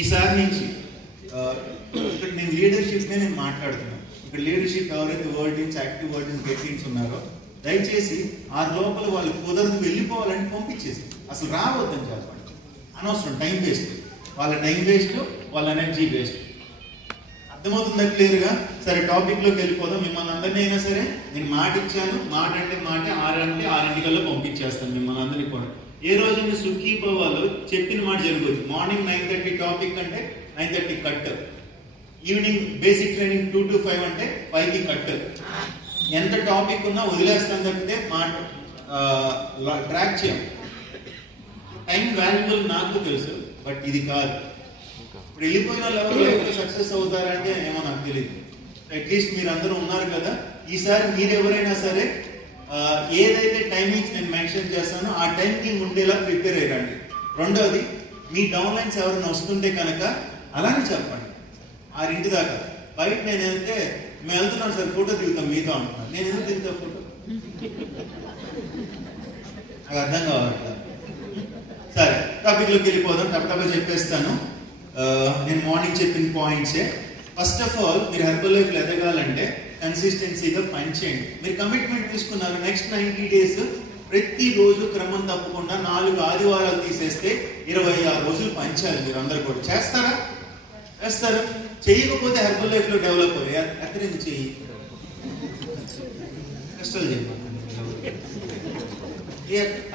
ఈసారి నుంచి ఇక్కడ నేను లీడర్షిప్నే నేను మాట్లాడుతున్నాను. ఇక్కడ లీడర్షిప్ ఎవరైతే world teams, active world teams, get teams ఉన్నారో దయచేసి ఆ లోపల వాళ్ళు కుదరదు వెళ్ళిపోవాలని పంపించేసి అసలు రావద్దని చెప్పండి. అనవసరం టైం వేస్ట్, వాళ్ళ టైం వేస్ట్, వాళ్ళ ఎనర్జీ వేస్ట్. అర్థమవుతుందా క్లియర్గా? సరే టాపిక్లోకి వెళ్ళిపోదాం. మిమ్మల్ని అందరినీ అయినా సరే నేను మాట ఇచ్చాను, మాట అంటే మాట 6 పంపించేస్తాను మిమ్మల్ని అందరినీ కూడా. ఏ రోజు సుఖీభవాలు చెప్పిన మాట జరుగుతుంది. మార్నింగ్ 9:30 టాపిక్ అంటే 9:30 cut, evening basic training 2 to 5 అంటే 5కి కట్. ఎంత టాపిక్ ఉన్నా వదిలేస్తాను తప్పితే మాట ట్రాక్ చేయం. టైం వాల్యుబుల్ నాకు తెలుసు, బట్ ఇది కాదు. ఇప్పుడు వెళ్ళిపోయిన లెవెల్లో సక్సెస్ అవుతారంటే ఏమో నాకు తెలియదు. అట్లీస్ట్ మీరు అందరూ ఉన్నారు కదా, ఈసారి మీరు ఎవరైనా సరే ఏదైతే టైమింగ్స్ నేను మెన్షన్ చేస్తానో ఆ టైంకి ఉండేలా ప్రిపేర్ అయ్యండి. రెండోది, మీ డౌన్లైన్స్ ఎవరైనా వస్తుంటే కనుక అలానే చెప్పండి. 6 దాకా బయట నేను వెళ్తే మేము వెళ్తున్నాను సార్ ఫోటో దిగుతాం మీతో అంటున్నాను. నేను ఎందుకు దిగుతా ఫోటో? నాకు అర్థం కావాలి. సరే టాపిక్లోకి వెళ్ళిపోదాం. టపటపా చెప్పేస్తాను. నేను మార్నింగ్ చెప్పిన పాయింట్సే. ఫస్ట్ ఆఫ్ ఆల్ మీరు హెర్బల్ లైఫ్లో ఎదగాలంటే కన్సిస్టెన్సీగా పనిచేయండి. మీరు కమిట్మెంట్ తీసుకున్నారు నెక్స్ట్ 90 days ప్రతిరోజు క్రమం తప్పకుండా 4 ఆదివారాలు తీసేస్తే 26 రోజులు పనిచేయాలి. మీరు అందరు కూడా చేస్తారా? చేయకపోతే హెర్బల్ లైఫ్లో డెవలప్ అయ్యి ఎక్కడైంది చెయ్యి కష్టాలు చేయకపోతే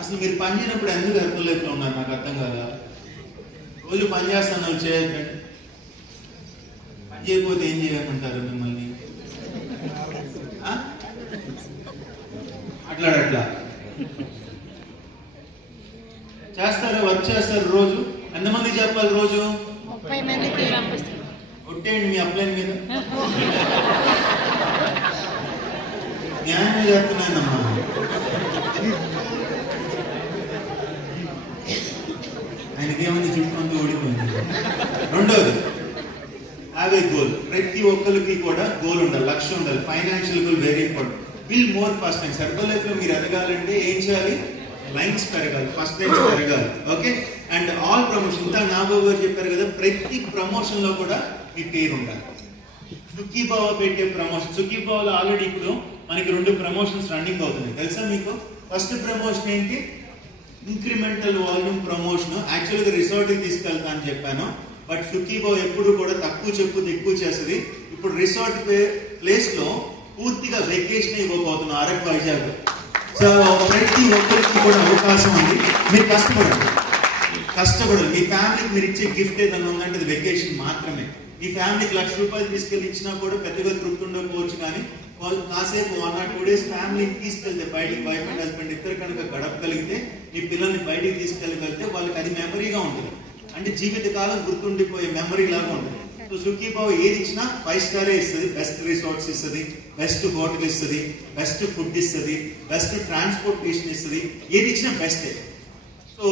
అసలు మీరు పని చేయనప్పుడు ఎందుకు హెర్బల్ లైఫ్లో ఉన్నారు నాకు అర్థం కాదా? రోజు పని చేస్తాను చేయకండి. పని చేయకపోతే ఏం చేయమంటారు మిమ్మల్ని? అట్లా చేస్తారా? వర్క్ చేస్తారు రోజు? ఎంతమంది చెప్పాలి రోజు? 30 మందికి కొట్టేయండి మీ అప్లైన్ మీద. న్యాయం చెప్తున్నానమ్మా. ఆయనకి ఏమైంది? చుట్టుకుంటూ ఓడిపోయింది. రెండోది, హ్యావ్ ఏ గోల్. ప్రతి ఒక్కరికి కూడా గోల్ ఉండాలి, లక్ష్యం ఉండాలి. Financial goal very important. Will more first lines. Herbal life లో మీరు ఎదగాలంటే ఏం చేయాలి? లైన్స్ పెరగాలి, ఫస్ట్ లైన్స్ పెరగాలి. ఓకే. అండ్ ఆల్ ప్రమోషన్, ఇంత నాగబాబు గారు చెప్పారు కదా, ప్రతి ప్రమోషన్ లో కూడా మీ పేరు ఉండాలి. సుఖీభావ పెట్టే ప్రమోషన్, సుఖీభావలో ఆల్రెడీ ఇప్పుడు మనకి 2 ప్రమోషన్స్ రన్నింగ్ అవుతున్నాయి తెలుసా మీకు? ఫస్ట్ ప్రమోషన్ ఏంటి? Incremental volume promotion. యాక్చువల్గా రిసార్ట్కి తీసుకెళ్తా అని చెప్పాను, బట్ సుఖీభావ ఎప్పుడు కూడా తక్కువ చెప్పుది ఎక్కువ చేస్తుంది. ఇప్పుడు రిసార్ట్ ప్లేస్ లో పూర్తిగా వెకేషన్ ఇవ్వబోతున్నాం అరకు వైజాగ్. సో ప్రతి ఒక్కరికి కూడా అవకాశం ఉంది. మీరు కష్టపడండి. మీ ఫ్యామిలీకి మీరు ఇచ్చే గిఫ్ట్ ఏదన్నా ఉందంటే అది వెకేషన్ మాత్రమే. మీ ఫ్యామిలీకి ₹1,00,000 తీసుకెళ్ళి ఇచ్చినా కూడా పెద్దగా తృప్తి ఉండకపోవచ్చు, కానీ కాసేపు 1 or 2 days ఫ్యామిలీకి తీసుకెళ్తే బయటికి, వైఫ్ అండ్ హస్బెండ్ ఇద్దరు కనుక గడపగలిగితే, మీ పిల్లల్ని బయటికి తీసుకెళ్ళగలిగితే వాళ్ళకి అది మెమరీగా ఉంటుంది. అంటే జీవితకాలం గుర్తుండిపోయే మెమరీ లాగా ఉంటుంది. సో సుఖీభావ ఏది ఇచ్చినా 5 star ఇస్తుంది. బెస్ట్ రిసార్ట్స్ ఇస్తుంది, బెస్ట్ హోటల్ ఇస్తుంది, బెస్ట్ ఫుడ్ ఇస్తుంది, బెస్ట్ ట్రాన్స్పోర్టేషన్ ఇస్తుంది. ఏది ఇచ్చినా బెస్టే. సో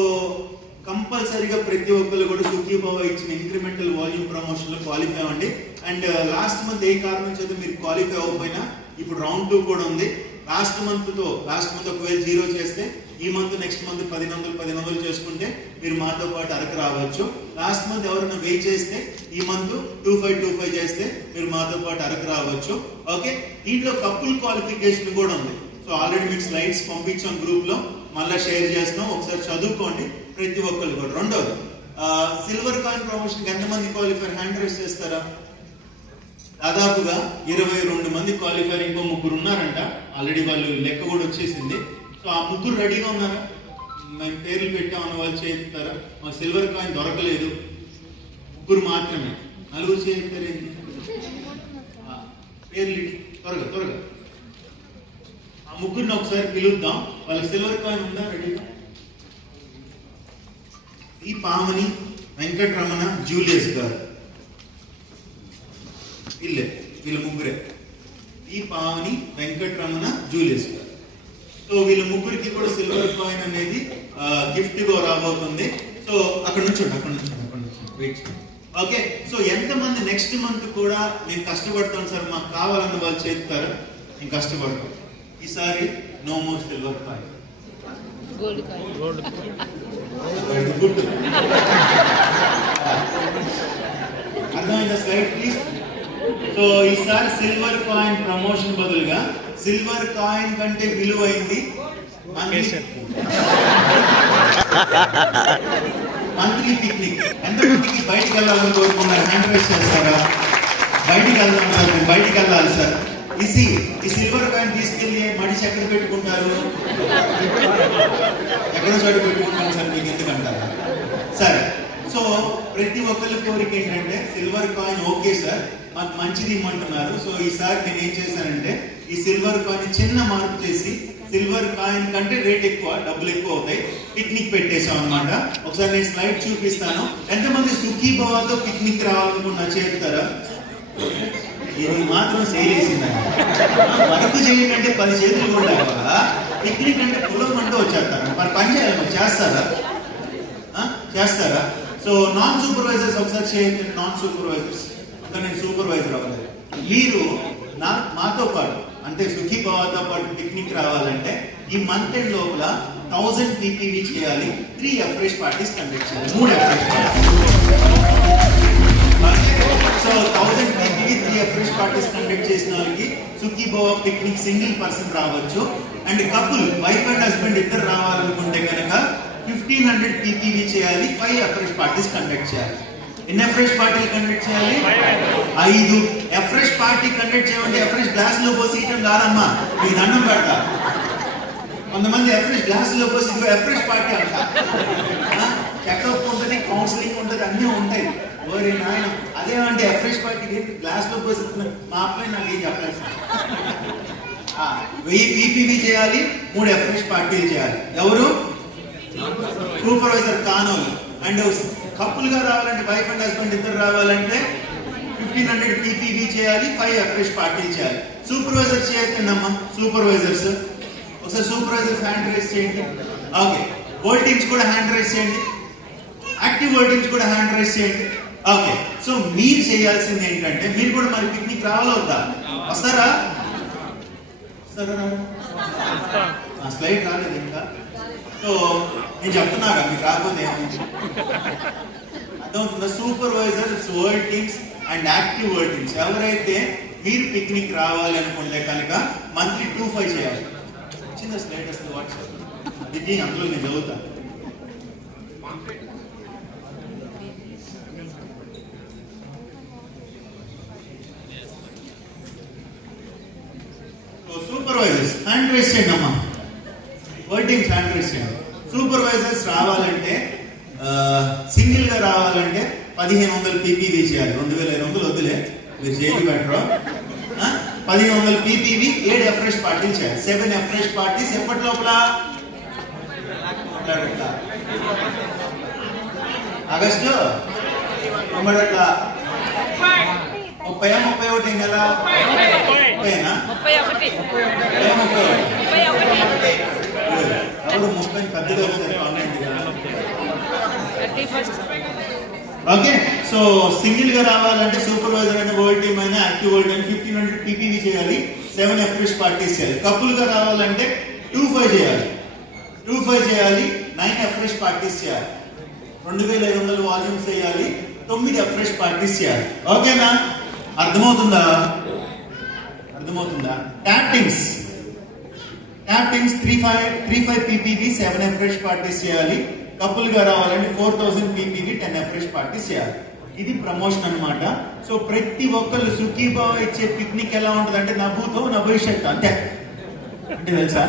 కంపల్సరీగా ప్రతి ఒక్కరు కూడా సుఖీభావ ఇచ్చిన ఇంక్రిమెంటల్ వాల్యూమ్ ప్రమోషన్ లో క్వాలిఫై అవ్వండి. అండ్ లాస్ట్ మంత్ ఏ కారణం చేత మీరు క్వాలిఫై అవ్వకపోయినా ఇప్పుడు రౌండ్ 2 కూడా ఉంది. లాస్ట్ మంత్ ఒకవేళ 0 చేస్తే ఈ మంత్ నెక్స్ట్ మంత్ 10 చేసుకుంటే మీరు మాతో పాటు అరకు రావచ్చు. లాస్ట్ మంత్ ఎవరైనా వెయిట్ చేస్తే ఈ మంత్ 25 చేస్తే మీరు మాతో పాటు అరకు రావచ్చు. ఓకే. దీంట్లో కపుల్ క్వాలిఫికేషన్ కూడా ఉంది. సో ఆల్రెడీ మీకు స్లైడ్స్ పంపించాం గ్రూప్ లో, మళ్ళీ షేర్ చేస్తున్నాం, ఒకసారి చదువుకోండి ప్రతి ఒక్కరు కూడా. రెండోది, సిల్వర్ కాయిన్ ప్రమోషన్ ఎంతమంది క్వాలిఫైర్? హ్యాండ్ రైస్ చేస్తారా? దాదాపుగా 22 మంది క్వాలిఫైర్. ఇంకో 3 ఉన్నారంట ఆల్రెడీ, వాళ్ళు లెక్క కూడా వచ్చేసింది. సో ఆ 3 రెడీగా ఉన్నారా? మేము పేర్లు పెట్టామన్న వాళ్ళు చేస్తారా? మాకు సిల్వర్ కాయిన్ దొరకలేదు, 3 మాత్రమే. 4 చేస్తారేంటి? పేర్లు త్వరగా ఆ 3 ఒకసారి పిలుద్దాం. వాళ్ళకి సిల్వర్ కాయిన్ ఉందా రెడీగా? ఈ పామని, వెంకటరమణ, జూలియస్ గారు, వీళ్ళ 3. ఈ పావని, వెంకటరమణ, జూలియస్ గారు. సో వీళ్ళ 3కి కూడా సిల్వర్ కాయిన్ అనేది గిఫ్ట్ గా రాబోతుంది. సో అక్కడ నుంచి వెయిట్. ఓకే. సో ఎంతమంది నెక్స్ట్ మంత్ కూడా నేను కష్టపడతాను సార్ మాకు కావాలన్న వాళ్ళు చేస్తారు? నేను కష్టపడతాను. ఈసారి no more silver coin, gold coin. Slide please. So ఈసారి సిల్వర్ కాయిన్ ప్రమోషన్ బదులుగా సిల్వర్ కాయిన్ కంటే విలువైంది మంత్లీ పిక్నిక్. ఎంతమందికి బయటికి వెళ్ళాలని కోరుకున్నారు? హ్యాండ్ రైజ్ చేస్తారా? బయటికి వెళ్దాం సార్, మేము బయటికి వెళ్ళాలి సార్. ఈ సిల్వర్ కాయిన్ తీసుకెళ్ళి మనిషి ఎక్కడ పెట్టుకుంటారు? ఎక్కడ చోటు పెట్టుకుంటాను సార్, మీకు ఎందుకంటారా? సరే, సో ప్రతి ఒక్కరి కోరిక ఏంటంటే సిల్వర్ కాయిన్ ఓకే సార్ మాకు మంచిది ఇమ్మంటున్నారు. సో ఈసారి నేను ఏం చేశానంటే ఈ సిల్వర్ కాయిన్ చిన్న మార్పు చేసి సిల్వర్ కాయిన్ కంటే రేట్ ఎక్కువ, డబ్బులు ఎక్కువ అవుతాయి, పిక్నిక్ పెట్టేశాం అనమాట. ఒకసారి నేను స్లైడ్ చూపిస్తాను. ఎంతమంది సుఖీ భవాతో పిక్నిక్ రావాలనుకున్నా చేస్తారా? ఇది మాత్రం చేయలేసిందండి. వర్క్ చేయాలంటే 10 చేతులు కూడా కదా, పిక్నిక్ అంటే కులం అంటూ వచ్చేస్తారా? మరి పని చేయాలి, మరి చేస్తారా? చేస్తారా? సో నాన్ సూపర్వైజర్స్ ఒకసారి చేయండి. నాన్ సూపర్వైజర్స్ ఇంకా నేను సూపర్వైజర్ అవ్వలేదు. మీరు మాతో పాటు అంటే సుఖీ భవాతో పాటు పిక్నిక్ రావాలంటే ఈ మంత్ ఎండ్ లోపల 1000 పీపీవీ చేయాలి, 3 అఫ్రెష్ పార్టీస్ కండక్ట్ చేయాలి, 3 afresh parties. So 1000 పీపీవీ 3 afresh parties conduct చేసిన వాళ్ళకి సుఖీ భవ పిక్నిక్ సింగిల్ పర్సన్ రావచ్చు. And couple wife and husband ఇద్దరు రావాలనుకుంటే కనుక 1500 పీపీవీ చేయాలి, 5 అఫ్రెష్ పార్టీస్ కండక్ట్ చేయాలి. ఎన్ని అఫ్రెష్ పార్టీలు కండక్ట్ చేయాలి? 5 అఫ్రెష్ పార్టీ కండక్ట్ చేయాలంటే అఫ్రెష్ గ్లాస్ లో పోసి ఇవ్వడం కాదమ్మా, మీకు దండం పెడతా. కొంతమంది అఫ్రెష్ గ్లాస్ లో పోసి ఇదిగో అఫ్రెష్ పార్టీ అంట. చెకప్ ఉంటుంది, కౌన్సిలింగ్ ఉంటుంది, అన్నీ ఉంటాయి. ఓరే నాయన అదేమంటే అఫ్రెష్ పార్టీ గ్లాస్ లో పోసి మా అబ్బాయి నాకు ఏం చెప్పలేదు. 1000 పీపీవీ చేయాలి, 3 అఫ్రెష్ పార్టీలు చేయాలి. ఎవరు? సూపర్వైజర్ కానోలు. అండ్ కపుల్ గా రావాలంటే వైఫ్ అండ్ హస్బెండ్ ఇద్దరు రావాలంటే 1500 పీపీవీ చేయాలి, 5 అఫ్రెష్ పార్టీలు చేయాలి. సూపర్వైజర్ చేయొద్దమ్మా, సూపర్వైజర్స్ ఒకసారి సూపర్వైజర్స్ హ్యాండ్ రైజ్ చేయండి. ఓకే, వోల్టింగ్స్ కూడా హ్యాండ్ రైజ్ చేయండి, యాక్టివ్ వోల్టింగ్స్ కూడా హ్యాండ్ రైజ్ చేయండి. ఓకే, సో మీరు చేయాల్సింది ఏంటంటే మీరు కూడా మరి పిక్నిక్ రావాలా వద్దా? వస్తారా? స్లైడ్ రాలేదు ఇంకా. సో నేను చెప్తున్నారా మీకు రాకపోతే ఏమైంది అర్థమవుతుందా? Supervisors, world teams and active world teams ఎవరైతే మీరు పిక్నిక్ రావాలి అనుకుంటే కనుక మంత్లీ 25 చేయాలి. చిన్న స్లైడ్ వస్తుంది వాట్సాప్ ఇది, అందులో నేను చదువుతాను. సూపర్వైజర్స్ హ్యాండ్ రైజ్ చేయండి అమ్మా, వర్డింగ్స్ హ్యాండ్ రైజ్ చేయండి. సూపర్వైజర్స్ రావాలంటే సింగిల్ గా రావాలంటే 1500 పీపీవీ చేయాలి. 2500 వద్దులే, మీరు చేయడం బెటర్. 1500 పీపీవీ, 7 అఫ్రెష్ పార్టీలు చేయాలి. 7 అఫ్రెష్ పార్టీస్ ఎప్పటి లోపల? ఆగస్టు 31 ఏం కదా? 30 పెద్దగా ఓకే. సో సింగిల్ గా రావాలంటే సూపర్వైజర్ అయిన వరల్డ్ టీమ్ అయినా యాక్టివ్ వరల్డ్ అయినా 1500 పీపీవీ చేయాలి, 7 అఫ్రెష్ పార్టీస్ చేయాలి. కపుల్ గా రావాలంటే 25 చేయాలి, 9 అఫ్రెష్ పార్టీస్ చేయాలి, 2500 వాల్యూమ్స్ చేయాలి, 9 అఫ్రెష్ పార్టీస్ చేయాలి. ఓకేనా? అర్థమవుతుందా? క్యాప్టింగ్స్ 35 పీపీవీ 7 అఫ్రెష్ పార్టీస్ చేయాలి. కపుల్ గా రావాలంటే 4000 పీపీవీ 10 అఫ్రెష్ పార్టీస్ చేయాలి. ఇది ప్రమోషన్ అన్నమాట. సో ప్రతి ఒక్కళ్ళు సుఖీభావ ఇచ్చే పిక్నిక్ ఎలా ఉంటుంది అంటే నవ్వుతో నా భవిష్యత్తు అంతే అంటే తెలుసా?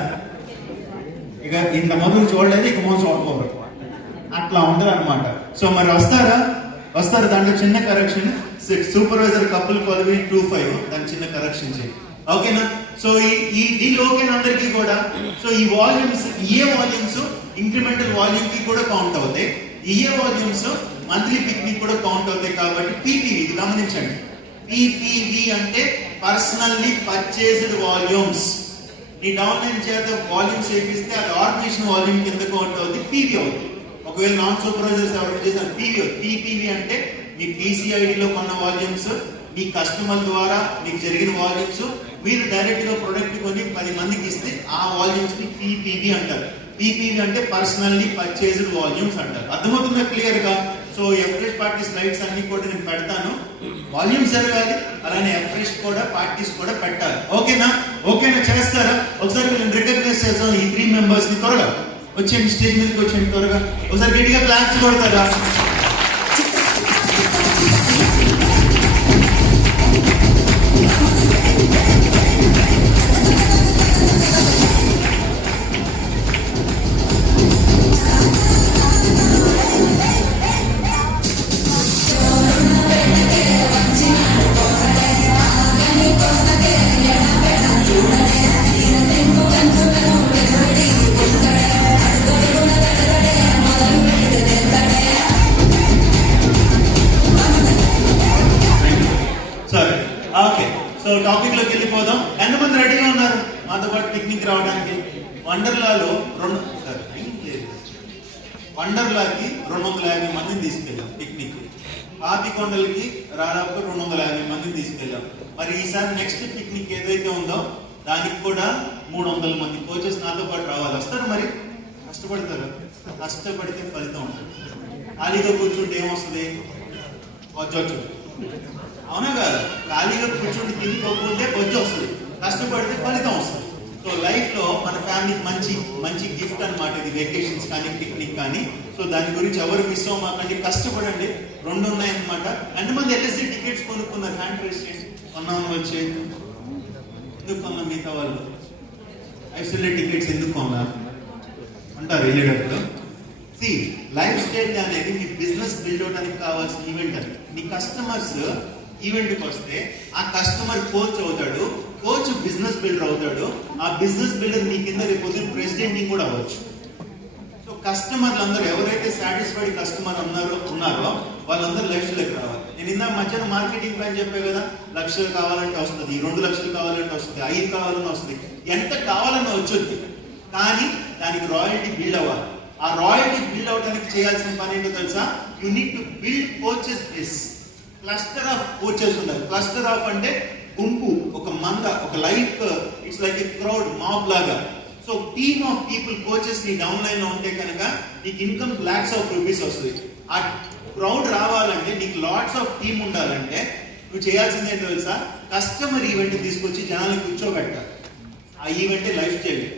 ఇక ఇంత మొదలు చూడలేదు, ఇక మోసం చూడకూడదు, అట్లా ఉంటుంది అనమాట. సో మరి వస్తారు దాంట్లో చిన్న కరెక్షన్. సూపర్వైజర్ కపుల్ కొలవి 25 దాని చిన్న కరెక్షన్ చేయి. ఓకేనా? సో ఈ డీల్ ఓకేనా అందరికీ కూడా? సో ఈ వాల్యూమ్స్ వాల్యూమ్స్ ఇంక్రిమెంటల్ వాల్యూమ్ కి కూడా కౌంట్ అవుతాయి, వాల్యూమ్స్ మంత్లీ పిక్నిక్ కూడా కౌంట్ అవుతాయి. కాబట్టి పీపీవీ గమనించండి, పీపీవీ అంటే పర్సనల్లీ పర్చేస్డ్ వాల్యూమ్స్. నీ డౌన్లైన్ చేత వాల్యూమ్స్ చేపిస్తే అది ఆర్గనైజేషన్ వాల్యూమ్ కింద కౌంట్ అవుతుంది, పీవీ అవుతుంది. ఒకవేళ నాన్ సూపర్వైజర్స్ ఎవరైనా చేశారు పీవీ. పీపీవీ అంటే మీ పీసీఐడిలో కొన్న వాల్యూమ్స్, మీ కస్టమర్ ద్వారా మీకు జరిగిన వాల్యూమ్స్, మీరు డైరెక్ట్ గా ప్రొడక్ట్ కొని 10 మందికి ఇస్తే ఆ వాల్యూమ్స్ ని పీపీవీ అంటారు. పీపీవి అంటే పర్సనల్లీ పర్చేజ్డ్ వాల్యూమ్స్ అంటారు. అర్థమవుతుందా క్లియర్ గా? సో ఎఫ్రెష్ పార్టీ స్లైడ్స్ అన్ని కూడా నేను పెడతాను. వాల్యూమ్స్ జరగాలి, అలానే ఎఫ్రెష్ కూడా పార్టీస్ కూడా పెట్టాలి. ఓకేనా? ఓకేనా? చేస్తారా? ఒకసారి నేను రికగ్నైజ్ చేస్తాను ఈ 3 మెంబర్స్ ని. త్వరగా వచ్చేయండి, స్టేజ్ మీదకి వచ్చేయండి త్వరగా. ఒకసారి గట్టిగా క్లాప్స్ కొడతారా? ఓకే, సో టాపిక్ లోకి వెళ్ళిపోదాం. ఎంతమంది రెడీగా ఉన్నారు మాతో పాటు పిక్నిక్ రావడానికి? వండర్లాలో వండర్లాకి 250 మందిని తీసుకెళ్ళాం పిక్నిక్. పాపికొండలకి దాదాపు 250 మందిని తీసుకెళ్ళాం. మరి ఈసారి నెక్స్ట్ పిక్నిక్ ఏదైతే ఉందో దానికి కూడా 300 మంది కోచెస్ నాతో పాటు రావాలి. వస్తారు మరి? కష్టపడతారు. కష్టపడితే ఫలితం ఉంటుంది. ఖాళీగా కూర్చుంటే ఏమొస్తుంది? బొజ్జొచ్చు. అవునా కాదు? ఖాళీగా కూర్చుంటే తిరిగిపోకుంటే బొజ్జు వస్తుంది, కష్టపడితే ఫలితం వస్తుంది. సో లైఫ్ లో మన ఫ్యామిలీకి మంచి మంచి గిఫ్ట్ అన్నమాట ఇది, వెకేషన్స్ కానీ పిక్నిక్ కానీ. సో దాని గురించి ఎవరు మిస్ అవ్వమాకండి, కష్టపడండి. 2 ఉన్నాయన్నమాట. ఎంతమంది ఎల్ఎస్సి టికెట్స్ కొనుక్కున్నారు? హ్యాండ్ రైస్ చేయండి. కొన్నామని వచ్చే ఎందుకు కొన్నా? మిగతా వాళ్ళు ఐసోలేట్ టికెట్స్ ఎందుకు కొన్నా అంటారు వెళ్ళేటప్పుడు. సి, లైఫ్ స్టైల్ అనేది మీ బిజినెస్ బిల్డ్ అవడానికి కావాల్సిన ఈవెంట్ అది. మీ కస్టమర్స్ ఈవెంట్కి వస్తే ఆ కస్టమర్ కోచ్ అవుతాడు, కోచ్ బిజినెస్ బిల్డర్ అవుతాడు, ఆ బిజినెస్ బిల్డర్ మీ కింద రేపు ప్రెసిడెంట్ కూడా అవ్వచ్చు. సో కస్టమర్లు అందరూ ఎవరైతే సాటిస్ఫైడ్ కస్టమర్ ఉన్నారో వాళ్ళందరూ లక్షలకు రావాలి. నేను ఇందాక మధ్యాహ్నం మార్కెటింగ్ ప్లాన్ చెప్పే కదా, 1 లక్షలు కావాలంటే వస్తుంది, 2 లక్షలు కావాలంటే వస్తుంది, 5 కావాలన్నా వస్తుంది, ఎంత కావాలన్నా వచ్చొద్ది. కానీ దానికి రాయల్టీ బిల్డ్ అవ్వాలి. ఆ రాయల్టీ బిల్డ్ అవడానికి చేయాల్సిన పని ఏంటో తెలుసా? You need to build coaches base. Cluster of coaches ఉండాలి. క్లస్టర్ ఆఫ్ అంటే గుంపు, ఒక మంద, ఒక life, it's like a crowd, mob లాగా. So team of people coaches నీ డౌన్ లైన్ లో ఉంటే కనుక నీకు ఇన్కమ్ లాక్స్ ఆఫ్ రూపీస్ వస్తుంది. ఆ క్రౌడ్ రావాలంటే, నీకు లాట్స్ ఆఫ్ టీమ్ ఉండాలంటే నువ్వు చేయాల్సింది ఏంటో తెలుసా? కస్టమర్ ఈవెంట్ తీసుకొచ్చి జనాలను కూర్చోబెట్టాలి. ఆ ఈవెంటే లైఫ్ స్టైల్ డే.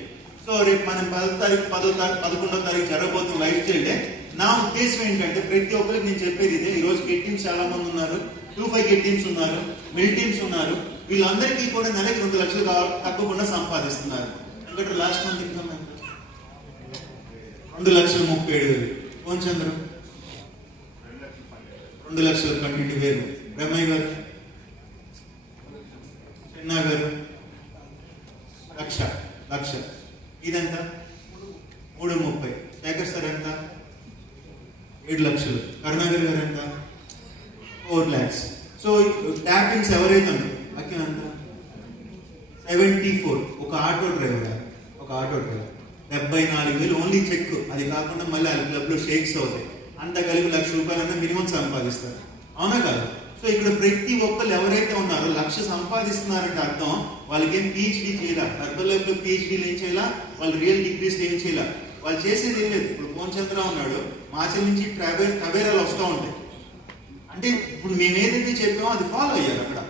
సో రేపు మనం 10వ తారీఖు 11వ తారీఖు జరగబోతున్న లైఫ్ స్టైల్ డే. నా ఉద్దేశం ఏంటంటే ప్రతి ఒక్కరికి నేను చెప్పేది ఇదే. ఈ రోజు గెట్ టీమ్స్ చాలా మంది ఉన్నారు, 25 గెట్ టీమ్స్ ఉన్నారు, మిల్ టీమ్స్ ఉన్నారు. వీళ్ళందరికీ కూడా నెలకి 2 లక్షలు తగ్గకుండా సంపాదిస్తున్నారు. ఎందుకంటే లాస్ట్ మంత్ ఇన్కమ్ ఎంత? 2,37,000. కోనచంద్ర 2,12,000. రమయ్య గారు, చెన్నా గారు లక్ష. ఇదెంత? 3,30,000. శేఖర్ సార్ ఎంత? 7 లక్షలు. కరుణాకర్ గారు ఎంత? 4 lakhs. సో ట్యాపింగ్స్ ఎవరైతే అక్కడ ఎంత? 74. ఒక ఆటో డ్రైవర్ 74,000 ఓన్లీ చెక్. అది కాకుండా మళ్ళీ ఆ క్లబ్ లో షేక్స్ అవుతాయి. అంత కలిపి 1,00,000 రూపాయలన్నా మినిమం సంపాదిస్తారు. అవునా కాదు? సో ఇక్కడ ప్రతి ఒక్కరు ఎవరైతే ఉన్నారో 1,00,000 సంపాదిస్తున్నారంటే అర్థం వాళ్ళకి ఏం పిహెచ్డీ చేయాల, హెర్బల్ లైఫ్ లో పిహెచ్డీలు ఏం చేయాలా, వాళ్ళు రియల్ డిగ్రీస్ ఏం చేయాల, వాళ్ళు చేసేది ఏం లేదు. ఇప్పుడు కోనచంద్ర ఉన్నాడు, మాచల్ నుంచి టవేరాలు వస్తూ ఉంటాయి. అంటే ఇప్పుడు మేము ఏదైతే చెప్పామో అది ఫాలో అయ్యారు అక్కడ.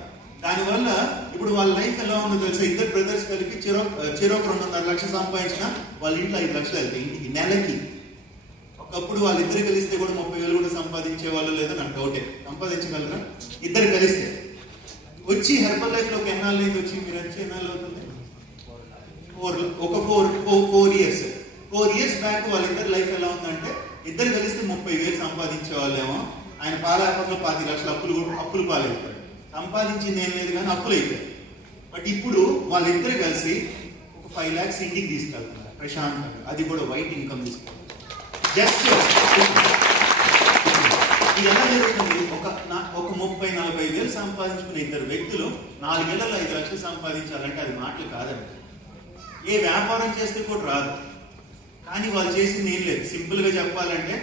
దానివల్ల ఇప్పుడు వాళ్ళ లైఫ్ ఎలా ఉందో తెలుసా? 2 బ్రదర్స్ కలిపి చెరొక 2.5 లక్షలు సంపాదించిన వాళ్ళ ఇంట్లో 5 లక్షలు వెళ్తాయి ఇంటికి నెలకి. ఒకప్పుడు వాళ్ళిద్దరు కలిస్తే కూడా 30,000 కూడా సంపాదించే వాళ్ళు లేదో నాకు డౌటే. సంపాదించగలరా? ఇద్దరు కలిస్తే. వచ్చి హెర్బల్ లైఫ్ లోకి ఎన్నాళ్ళు వచ్చి మీరు వచ్చి ఎన్నాళ్ళు అవుతుంది? 4 years. 4 years బ్యాక్ వాళ్ళిద్దరు లైఫ్ ఎలా ఉందంటే, ఇద్దరు కలిస్తే 30,000 సంపాదించే వాళ్ళేమో, ఆయన పాలకులో 10 లక్షలు అప్పులు పాలైపోయాడు. సంపాదించింది ఏం లేదు కానీ అప్పులు అయిపోయాయి. బట్ ఇప్పుడు వాళ్ళిద్దరు కలిసి ఒక 5 lakhs ఇంటికి తీసుకెళ్తున్నారు ప్రశాంతంగా. అది కూడా వైట్ ఇన్కమ్ తీసుకెళ్తారు. జస్ట్ ఇది ఎలా జరుగుతుంది? ఒక 30,000-40,000 సంపాదించుకునే 2 వ్యక్తులు 4 ఏళ్లలో 5 లక్షలు సంపాదించాలంటే అది మాటలు కాదండి. ఏ వ్యాపారం చేస్తే కూడా రాదు. కానీ వాళ్ళు చేసింది ఏం లేదు. సింపుల్ గా చెప్పాలంటే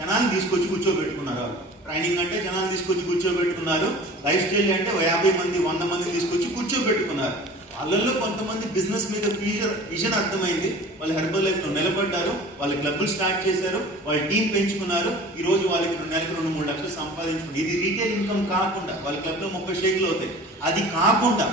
జనాన్ని తీసుకొచ్చి కూర్చోబెట్టుకున్నారు. వాళ్ళు ట్రైనింగ్ అంటే జనాన్ని తీసుకొచ్చి కూర్చోబెట్టుకున్నారు. లైఫ్ స్టైల్ అంటే 50 మంది 100 మంది తీసుకొచ్చి కూర్చోబెట్టుకున్నారు. వాళ్ళల్లో కొంతమంది బిజినెస్ మీద విజన్ అర్థమైంది, వాళ్ళు హెర్బల్ లైఫ్ లో నిలబడ్డారు, వాళ్ళ క్లబ్లు స్టార్ట్ చేశారు, వాళ్ళ టీం పెంచుకున్నారు. ఈ రోజు వాళ్ళకి నెలకు 2-3 లక్షలు సంపాదించుకున్నారు. ఇది రీటైల్ ఇన్కమ్ కాకుండా, వాళ్ళ క్లబ్ లో 30 షేకులు అవుతాయి. అది కాకుండా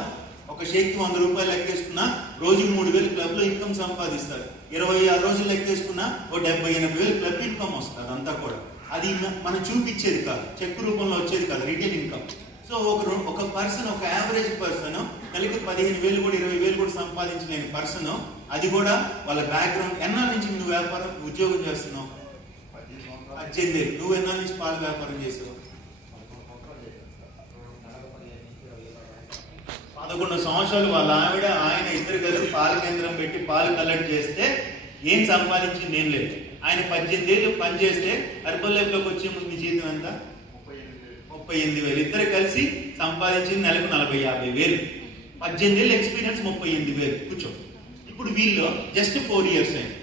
ఒక షేక్ 100 రూపాయలు లెక్కేసుకున్నా రోజుకి 3,000 క్లబ్ లో ఇన్కమ్ సంపాదిస్తారు. 26 రోజులు లెక్కేసుకున్నా ఓ 70,000-80,000 క్లబ్ ఇన్కమ్ వస్తుంది. అదంతా కూడా అది మనం చూపించేది కాదు, చెక్ రూపంలో వచ్చేది కాదు, రీటైల్ ఇన్కమ్. సో ఒక పర్సన్, ఒక యావరేజ్ పర్సన్ నెలకి 15,000 కూడా 20,000 కూడా సంపాదించలేని పర్సన్, అది కూడా వాళ్ళ బ్యాక్గ్రౌండ్. ఎన్నాళ్ళ నుంచి నువ్వు వ్యాపారం ఉద్యోగం చేస్తున్నావు? 18 ఏళ్ళు. నువ్వు ఎన్నాళ్ళ నుంచి పాల వ్యాపారం చేసావు? 11 సంవత్సరాలు. వాళ్ళ ఆవిడ ఆయన ఇద్దరు కలిసి పాల కేంద్రం పెట్టి పాలు కలెక్ట్ చేస్తే ఏం సంపాదించింది ఏం లేదు. ఆయన 18 ఏళ్ళు పని చేస్తే హెర్బల్ లైఫ్ లోకి వచ్చే ముందు మీ జీతం ఎంత? 38,000. ఇద్దరు కలిసి సంపాదించింది నెలకు 40,000-50,000. 18 ఏళ్ళు ఎక్స్పీరియన్స్, 38,000. కూర్చో. ఇప్పుడు వీళ్ళు జస్ట్ 4 ఇయర్స్ అయింది.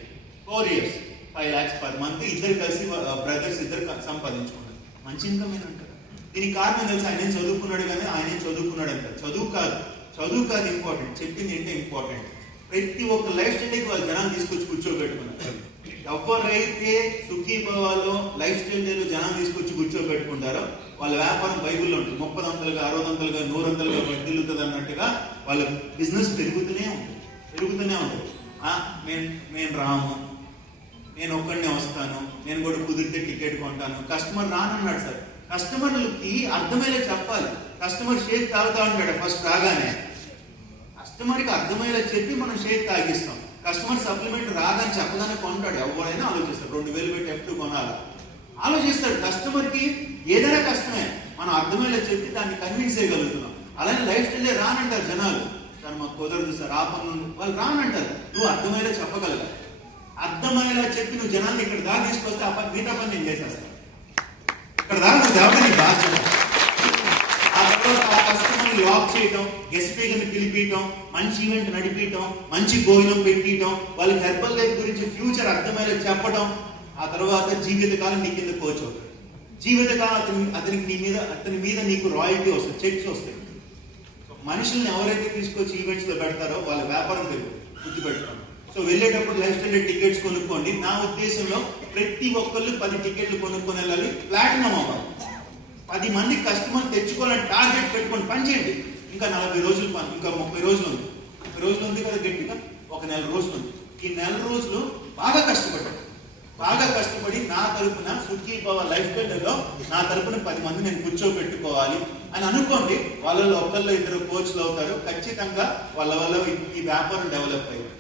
4 ఇయర్స్ 5 lakhs per month ఇద్దరు కలిసి బ్రదర్స్ ఇద్దరు సంపాదించుకున్నారు. మంచి ఇన్కమ్ ఏంటంటారు. దీనికి కారణం తెలుసు, ఆయన చదువుకున్నాడు కానీ ఆయన చదువుకున్నాడు అంటారు. చదువు కాదు ఇంపార్టెంట్, చెప్పింది ఏంటంటే ఇంపార్టెంట్. ప్రతి ఒక్క లైఫ్ స్టైల్కి వాళ్ళు జనాలు తీసుకొచ్చి కూర్చోబెట్టుకున్నారు. ఎవరైతే సుఖీభావాలో లైఫ్ స్టైల్ జనాలు తీసుకొచ్చి కూర్చోబెట్టుకుంటారో వాళ్ళ వ్యాపారం బైబుల్లో ఉంటుంది. 30 అంతలుగా 60 అంతలుగా 100 అంతలుగా వర్ధిల్లుతుంది అన్నట్టుగా వాళ్ళ బిజినెస్ పెరుగుతూనే ఉంటుంది. మేము రాము, నేను ఒక్కడినే వస్తాను, నేను కూడా కుదిరితే టికెట్ కొంటాను, కస్టమర్ రానన్నాడు. సార్, కస్టమర్లకి అర్థమయ్యేలా చెప్పాలి. కస్టమర్ షేక్ తాగుతా ఉంటాడు ఫస్ట్ రాగానే. కస్టమర్కి అర్థమయ్యేలా చెప్పి మనం షేక్ తాగిస్తాం. కస్టమర్ సప్లిమెంట్ రాగానే చెప్పగానే కొంటాడు. ఎవరైనా ఆలోచిస్తాడు, 2,000 పెట్టి F2 కొనాలి ఆలోచిస్తాడు. కస్టమర్కి ఏదైనా కష్టమే, మనం అర్థమయ్యేలా చెప్పి దాన్ని కన్విన్స్ చేయగలుగుతున్నాం. అలానే లైఫ్ స్టైలే రానంటారు జనాలు. సార్ మాకు కుదరదు సార్, ఆ పనులు వాళ్ళు రానంటారు. నువ్వు అర్థమయ్యేలా చెప్పగలగాలి. అర్థమయ్యేలా చెప్పి నువ్వు జనాన్ని ఇక్కడ దాకా తీసుకొస్తే ఆ పని మిగతా పని నేను చేసేస్తాను. ఇక్కడ దాకా నువ్వు దేవతని బాధ్యత. ఆ తర్వాత ఆ కస్టమర్ని లాక్ చేయటం, గెస్ట్ స్పీకర్ని పిలిపించడం, మంచి ఈవెంట్ నడిపించడం, మంచి భోజనం పెట్టడం, వాళ్ళకి హెర్బల్ లైఫ్ గురించి ఫ్యూచర్ అర్థమయ్యేలా చెప్పడం. ఆ తర్వాత జీవితకాలం నీ కింద కోచ్ అవుతాడు. జీవితకాలం అతని మీద నీకు రాయల్టీ వస్తుంది, చెక్స్ వస్తాయి. మనుషుల్ని ఎవరైతే తీసుకొచ్చి ఈవెంట్స్ లో పెడతారో వాళ్ళ వ్యాపారం గుర్తు పెట్టుకోండి. సో వెళ్ళేటప్పుడు లైఫ్ స్టైల్ టికెట్స్ కొనుక్కోండి. నా ఉద్దేశంలో ప్రతి ఒక్కళ్ళు 10 టికెట్లు కొనుక్కొని వెళ్ళాలి, ప్లాటినం అవ్వాలి. 10 మంది కస్టమర్ తెచ్చుకోవాలని టార్గెట్ పెట్టుకొని పని చేయండి. ఇంకా 40 రోజులు పని, ఇంకా 30 రోజులు ఉంది. 30 రోజులు ఉంది కదా, గట్టిగా ఒక 1 నెల రోజులు ఉంది. ఈ 1 నెల రోజులు బాగా కష్టపడి నా తరపున సుఖీభావ లైఫ్ స్టైల్లో నా తరపున 10 మంది నేను కూర్చోబెట్టుకోవాలి అని అనుకోండి. వాళ్ళలో ఒకళ్ళు 2 కోచ్లు అవుతారు. ఖచ్చితంగా వాళ్ళ వల్ల ఈ వ్యాపారం డెవలప్ అయ్యింది.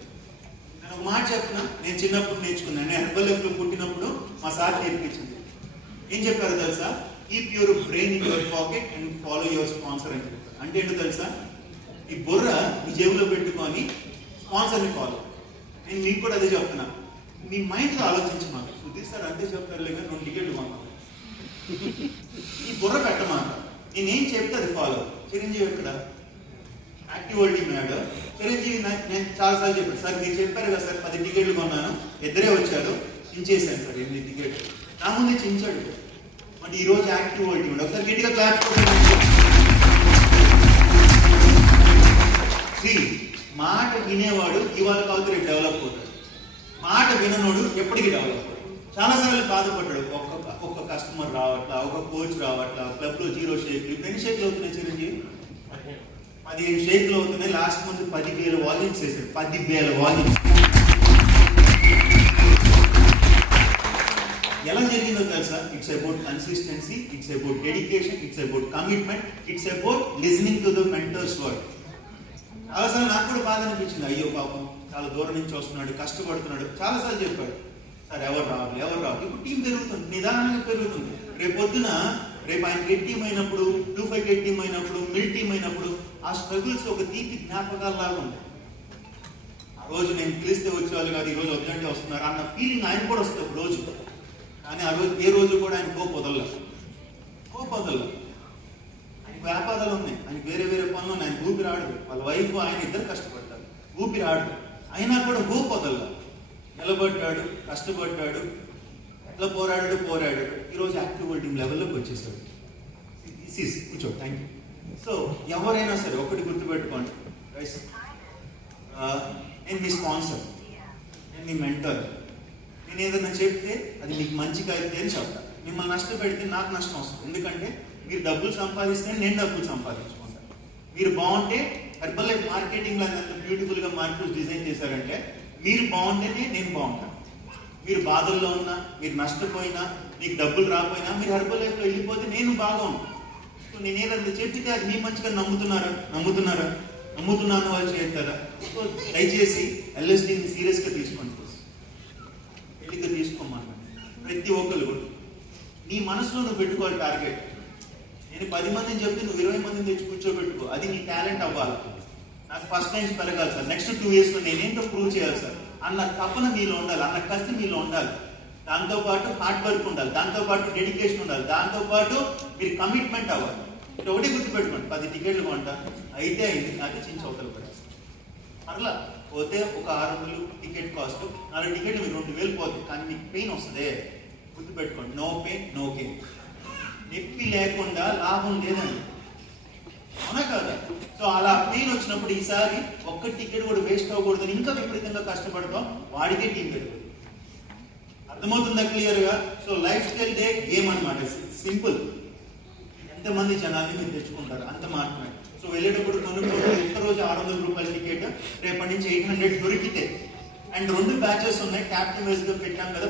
నేను ఒక మాట చెప్తున్నా, నేను చిన్నప్పుడు నేర్చుకున్నాను. నేను హెర్బల్ లైఫ్ లో పుట్టినప్పుడు మా సార్ నేర్పించింది. ఏం చెప్పారు తెలుసా? Keep your brain in your pocket and follow your sponsor అని చెప్పారు. అంటే ఏంటో తెలుసా? ఈ బుర్ర ఈ జేబులో పెట్టుకొని స్పాన్సర్ని ఫాలో. నేను మీకు కూడా అదే చెప్తున్నా, మీ మైండ్లో ఆలోచించమాట. సుధీర్ సార్ అంతే చెప్తారు లేక 2 టికెట్లు కొన్నాను. ఈ బుర్ర పెట్టమాట. నేనేం చెప్తే అది ఫాలో. చిరంజీవి ఎక్కడ యాక్టివిటీ మ్యాడ్. చిరంజీవి నేను చాలాసార్లు చెప్పాను, సార్ మీరు చెప్పారు కదా సార్ 10 టికెట్లు కొన్నాను, ఇద్దరే వచ్చారు, చించేశాను సార్ 8 టికెట్లు. నా ముందే చించాడు. అంటే ఈ రోజు యాక్టివిటీ ఉండే ఒకసారి గట్టిగా క్లాస్ మాట వినేవాడు ఇవాళ కాదు రేపు డెవలప్ అవుతాడు. మాట విననోడు ఎప్పటికీ డెవలప్ అవుతాడు. చాలాసార్లు బాధపడ్డాడు, ఒక్క కస్టమర్ రావట్లా, ఒక కోచ్ రావట్లా, క్లబ్ లో 0 షేక్లు. ఇప్పుడు ఎన్ని షేక్లు అవుతున్నాయి చిరంజీవి? 15 షేక్లు అవుతున్నాయి. లాస్ట్ మంత్ 10,000 వాల్యూమ్స్ వేసాడు. 10,000 వాల్యూమ్స్. ఎలా జరిగిందో తెలుసా? It's about consistency, it's about dedication, it's about commitment, it's about listening to the mentors word. చాలాసార్లు నాకు కూడా బాధ అనిపించింది. అయ్యో పాపం చాలా దూరం నుంచి వస్తున్నాడు, కష్టపడుతున్నాడు. చాలాసార్లు చెప్పాడు, సార్ ఎవరు రావాలి. ఇప్పుడు టీం పెరుగుతుంది, నిదానంగా పెరుగుతుంది. రేపు ఆయన గెట్ టీం అయినప్పుడు, 25 గెట్ టీం అయినప్పుడు, మిల్ టీం అయినప్పుడు ఆ స్ట్రగుల్స్ ఒక తీపి జ్ఞాపకాలలాగా ఉంటాయి. ఆ రోజు నేను పిలిస్తే వచ్చేవాళ్ళు కాదు, ఈ రోజు వద్దంటే వస్తున్నారు అన్న ఫీలింగ్ ఆయన కూడా వస్తుంది ఒక రోజు. కానీ ఆ రోజు ఏ రోజు కూడా ఆయన కోపొదల. ఆయనకు వ్యాపారాలు ఉన్నాయి, ఆయనకు వేరే పనులు ఉన్నాయి. ఆయన ఊపిరి ఆడదు. వాళ్ళ వైఫ్ ఆయన ఇద్దరు కష్టపడతారు, ఊపిరి ఆడదు. అయినా కూడా కోపొదల. నిలబడ్డాడు, కష్టపడ్డాడు, ఎట్లా పోరాడాడు. ఈరోజు యాక్టివ్ టీమ్ లెవెల్లోకి వచ్చేసాడు. కూర్చో. Thank you. సో ఎవరైనా సరే ఒకటి గుర్తుపెట్టుకోండి, నేను మీ స్పాన్సర్, నేను మీ మెంటర్. నేను ఏదైనా చెప్తే అది మీకు మంచిగా అయితే అని చెప్తా. మిమ్మల్ని నష్టపెడితే నాకు నష్టం వస్తుంది. ఎందుకంటే మీరు డబ్బులు సంపాదిస్తే నేను డబ్బులు సంపాదించుకుంటాను. మీరు బాగుంటే హెర్బల్ లైఫ్ మార్కెటింగ్ లాగా ఎంత బ్యూటిఫుల్గా మార్కెట్ డిజైన్ చేశారంటే మీరు బాగుంటేనే నేను బాగుంటాను. మీరు బాధల్లో ఉన్నా, మీరు నష్టపోయినా, మీకు డబ్బులు రాకపోయినా మీరు హెర్బల్ లైఫ్లో వెళ్ళిపోతే నేను బాగున్నాను. సో నేను ఏదైనా చెప్పితే అది మీ మంచిగా నమ్ముతున్నాను వాళ్ళు చేస్తారా? సో దయచేసి ఎల్ఎస్డీని సీరియస్గా తీసుకోండి, తేలిగ్గా తీసుకోమన్నా. ప్రతి ఒక్కరు కూడా నీ మనసులో నువ్వు పెట్టుకోవాలి టార్గెట్. నేను 10 మందిని చెప్పి నువ్వు 20 మందిని తెచ్చి కూర్చోబెట్టుకో. అది నీ టాలెంట్ అవ్వాలి. నాకు ఫస్ట్ టైమ్స్ పెరగాలి సార్, నెక్స్ట్ 2 years నేనేంటో ప్రూవ్ చేయాలి సార్ అన్న తపన మీలో ఉండాలి, అన్న కసి మీలో ఉండాలి. దాంతోపాటు హార్డ్ వర్క్ ఉండాలి, దాంతోపాటు డెడికేషన్ ఉండాలి, దాంతోపాటు మీరు కమిట్మెంట్ అవ్వాలి. ఒకటి గుర్తుపెట్టుకోండి, 10 టికెట్లు కొంటా అయితే అయింది, నాకు చించి అవతలు పడాలి. అట్లా పోతే ఒక 600 టికెట్ కాస్ట్, 4 టికెట్లు మీరు 2000 పోతుంది. కానీ మీకు పెయిన్ వస్తుంది, గుర్తుపెట్టుకోండి. No pain no gain. నొప్పి లేకుండా లాభం లేదండి, అవునా కదా? సో అలా పెయిన్ వచ్చినప్పుడు ఈసారి ఒక్క టికెట్ కూడా వేస్ట్ అవ్వకూడదని ఇంకా విపరీతంగా కష్టపడతాం. వాడికే టీం పెరుగుతుంది. అర్థమవుతుందా క్లియర్గా? So life style day game అనమాట, సింపుల్. ఎంతమంది జనాన్ని మీరు తెచ్చుకుంటారు అంత మాత్రమే. సో వెళ్ళేటప్పుడు కొనుక్కోండి. ఒక్క రోజు 600 రూపాయల టికెట్, రేపటి నుంచి 800 దొరికితే. అండ్ 2 బ్యాచెస్ ఉన్నాయి, క్యాప్టెన్ వైజ్ గా పెట్టాం కదా.